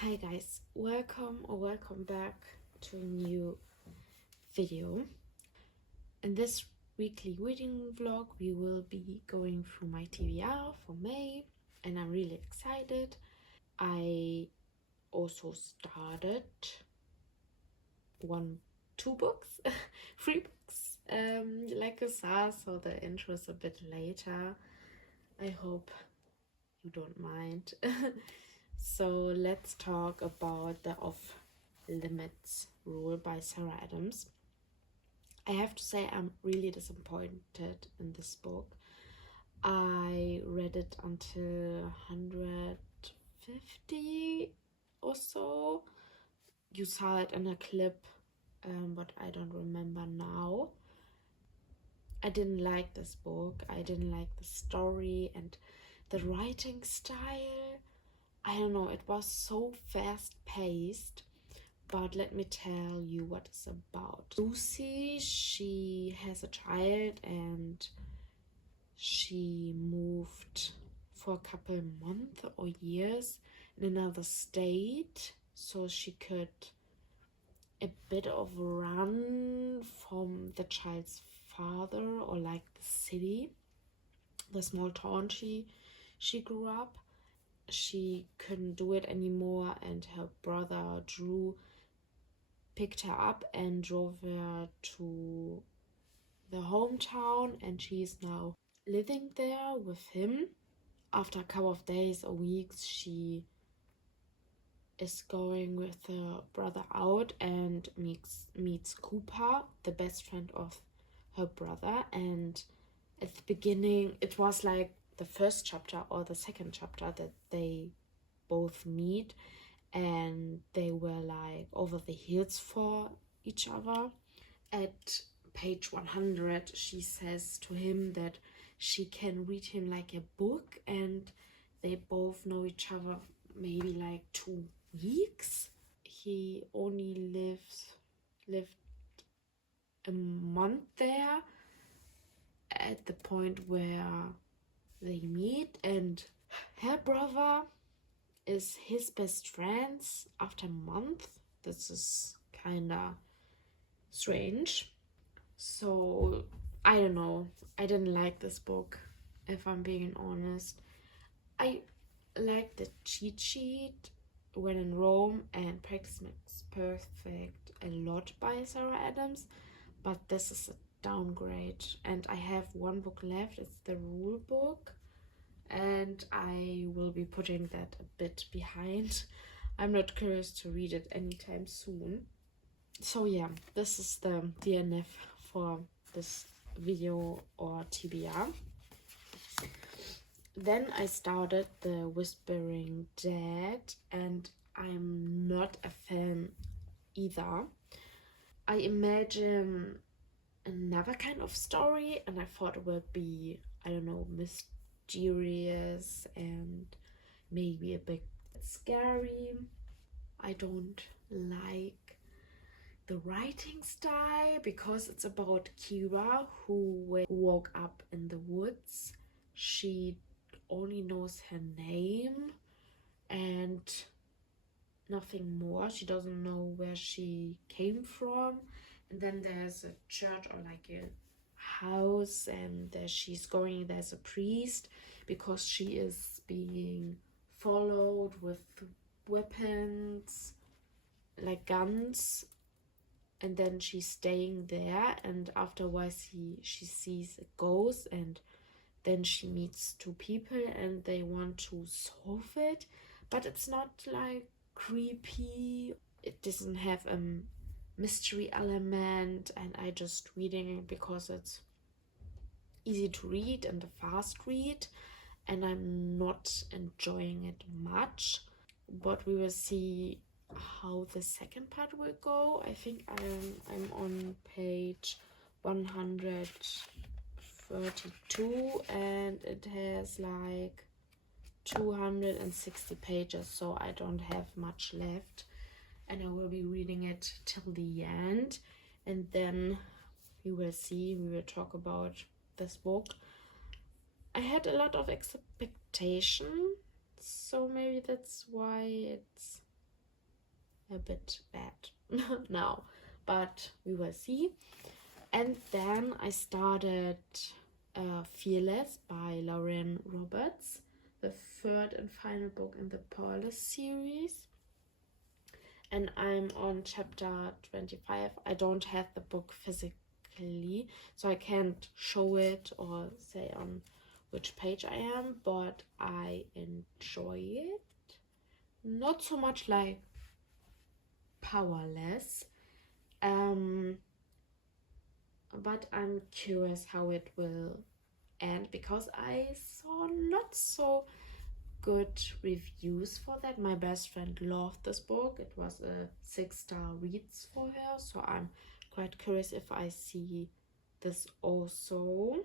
Hi guys, welcome back to a new video. In this weekly reading vlog we will be going through my TBR for May and I'm really excited. I also started two books, three books, like I saw, so the intro is a bit later. I hope you don't mind. So let's talk about the off-limits rule by Sarah Adams. I have to say I'm really disappointed in this book. I read it until 150 or so. You saw it in a clip, but I don't remember now. I didn't like this book. I didn't like the story and the writing style. I don't know, it was so fast-paced. But let me tell you what it's about. Lucy, she has a child and she moved for a couple months or years in another state so she could a bit of run from the child's father, or like the city, the small town she grew up. She couldn't do it anymore and her brother Drew picked her up and drove her to the hometown, and she's now living there with him. After a couple of days or weeks, she is going with her brother out and meets Cooper, the best friend of her brother. And at the beginning, it was like the first chapter or the second chapter that they both meet, and they were like over the heels for each other. At page 100 she says to him that she can read him like a book, and they both know each other maybe like 2 weeks. He only lived a month there at the point where they meet, and her brother is his best friends after a month. This is kinda strange. So I don't know, I didn't like this book, if I'm being honest. I like the cheat sheet, When in Rome and Practice Makes Perfect a lot by Sarah Adams, but this is a downgrade. And I have one book left, it's the rule book, and I will be putting that a bit behind. I'm not curious to read it anytime soon. So yeah, this is the DNF for this video or TBR. Then I started The Whispering Dead, and I'm not a fan either. I imagine another kind of story, and I thought it would be, I don't know, mysterious and maybe a bit scary. I don't like the writing style because it's about Kira who woke up in the woods. She only knows her name and nothing more. She doesn't know where she came from. And then there's a church or like a house, and there's a priest because she is being followed with weapons like guns, and then she's staying there, and afterwards she sees a ghost, and then she meets two people and they want to solve it, but it's not like creepy. It doesn't have a mystery element, and I just reading it because it's easy to read and a fast read, and I'm not enjoying it much. But we will see how the second part will go. I think I'm on page 132 and it has like 260 pages, so I don't have much left, and I will be reading it till the end, and then we will talk about this book. I had a lot of expectation, so maybe that's why it's a bit bad now, but we will see. And then I started Fearless by Lauren Roberts, the third and final book in the Paulus series. And I'm on chapter 25. I don't have the book physically, so I can't show it or say on which page I am, but I enjoy it. Not so much like Powerless, but I'm curious how it will end, because I saw not so good reviews for that. My best friend loved this book. It was a 6-star reads for her, so I'm quite curious if I see this also.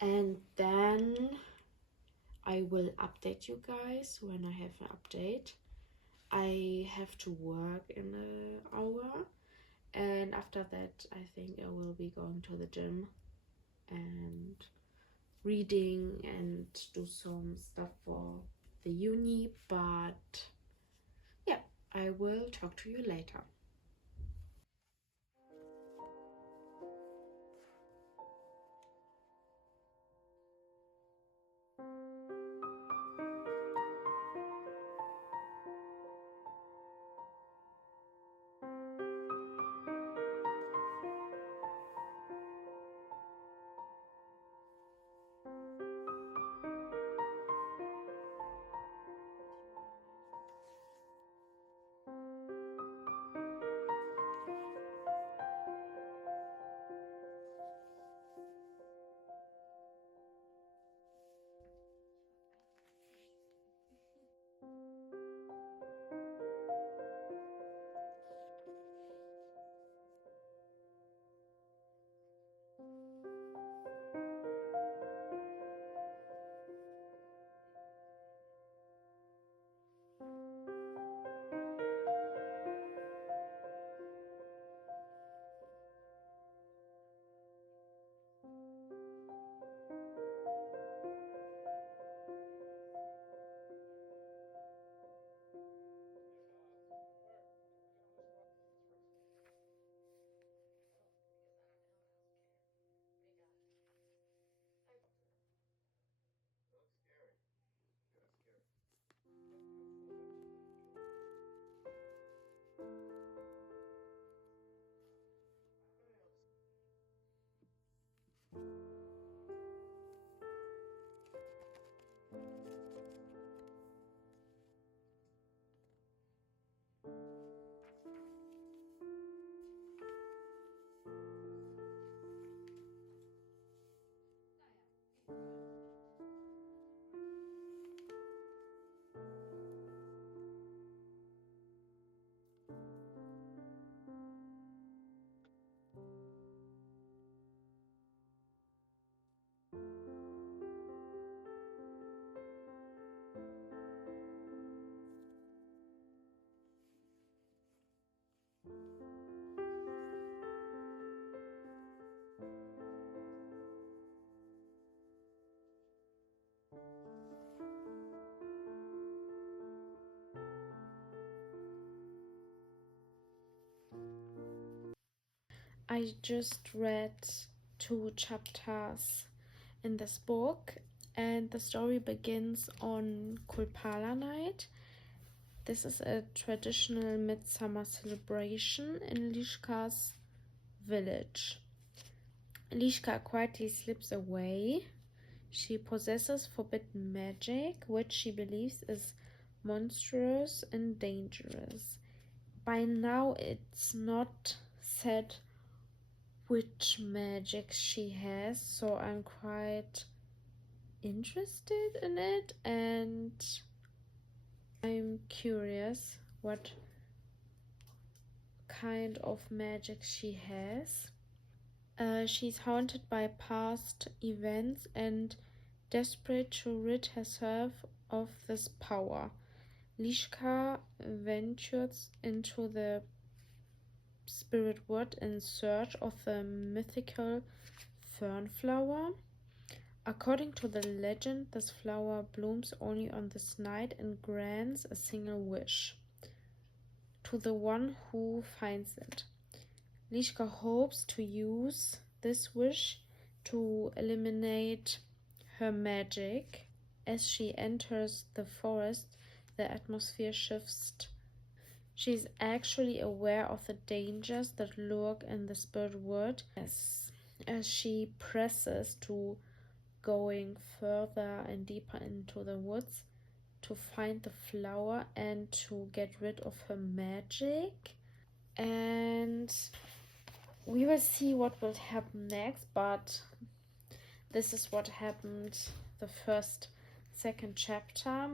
And then I will update you guys when I have an update. I have to work in an hour, and after that I think I will be going to the gym and reading and do some stuff for the uni. But yeah, I will talk to you later. I just read 2 chapters in this book, and the story begins on Kulpala night. This is a traditional midsummer celebration in Lishka's village. Lishka quietly slips away. She possesses forbidden magic, which she believes is monstrous and dangerous. By now it's not said which magic she has, so I'm quite interested in it, and I'm curious what kind of magic she has. She's haunted by past events and desperate to rid herself of this power. Lishka ventures into the spirit wood in search of the mythical fern flower. According to the legend, this flower blooms only on this night and grants a single wish. to the one who finds it. Lishka hopes to use this wish to eliminate her magic. As she enters the forest, the atmosphere shifts. She is actually aware of the dangers that lurk in the spirit world as she presses to going further and deeper into the woods to find the flower and to get rid of her magic. And we will see what will happen next, but this is what happened the second chapter.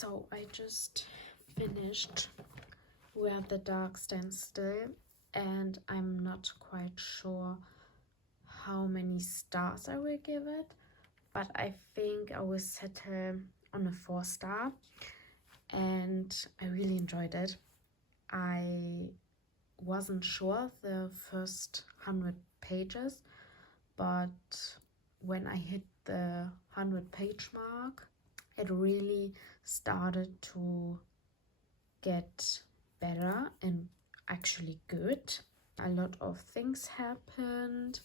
So I just finished Where the Dark Stands Still, and I'm not quite sure how many stars I will give it, but I think I will settle on a 4-star, and I really enjoyed it. I wasn't sure the first 100 pages, but when I hit the 100-page mark, it really started to get better and actually good. A lot of things happened,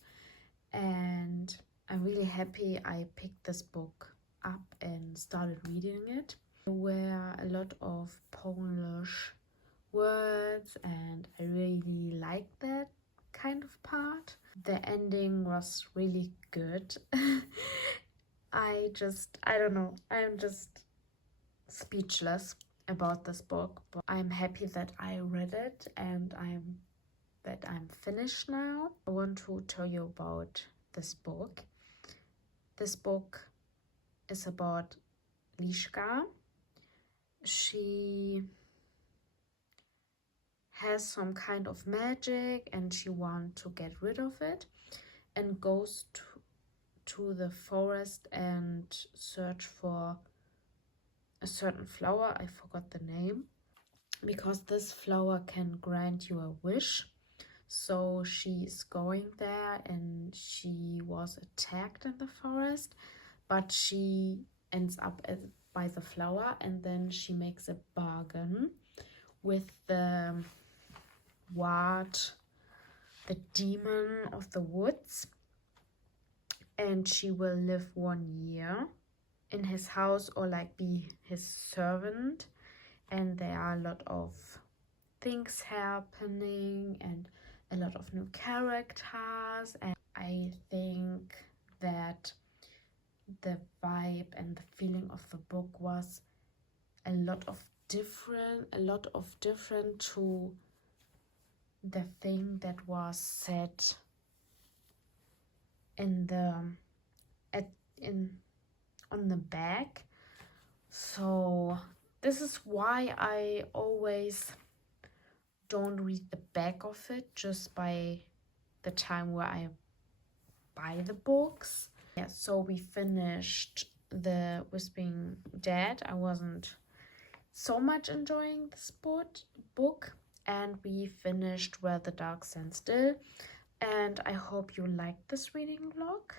and I'm really happy I picked this book up and started reading it. There were a lot of Polish words, and I really liked that kind of part. The ending was really good. I don't know, I'm just speechless about this book, but I'm happy that I read it and I'm finished now. I want to tell you about this book. This book is about Lishka. She has some kind of magic and she wants to get rid of it, and goes to the forest and search for a certain flower. I forgot the name, because this flower can grant you a wish. So she's going there, and she was attacked in the forest, but she ends up by the flower, and then she makes a bargain with the demon of the woods, and she will live 1 year in his house, or like be his servant. And there are a lot of things happening and a lot of new characters, and I think that the vibe and the feeling of the book was a lot of different to the thing that was said in the on the back. So this is why I always don't read the back of it, just by the time where I buy the books. Yeah, so we finished The Whispering Dead. I wasn't so much enjoying this book, and we finished Where the Dark Stands Still. And I hope you liked this reading vlog.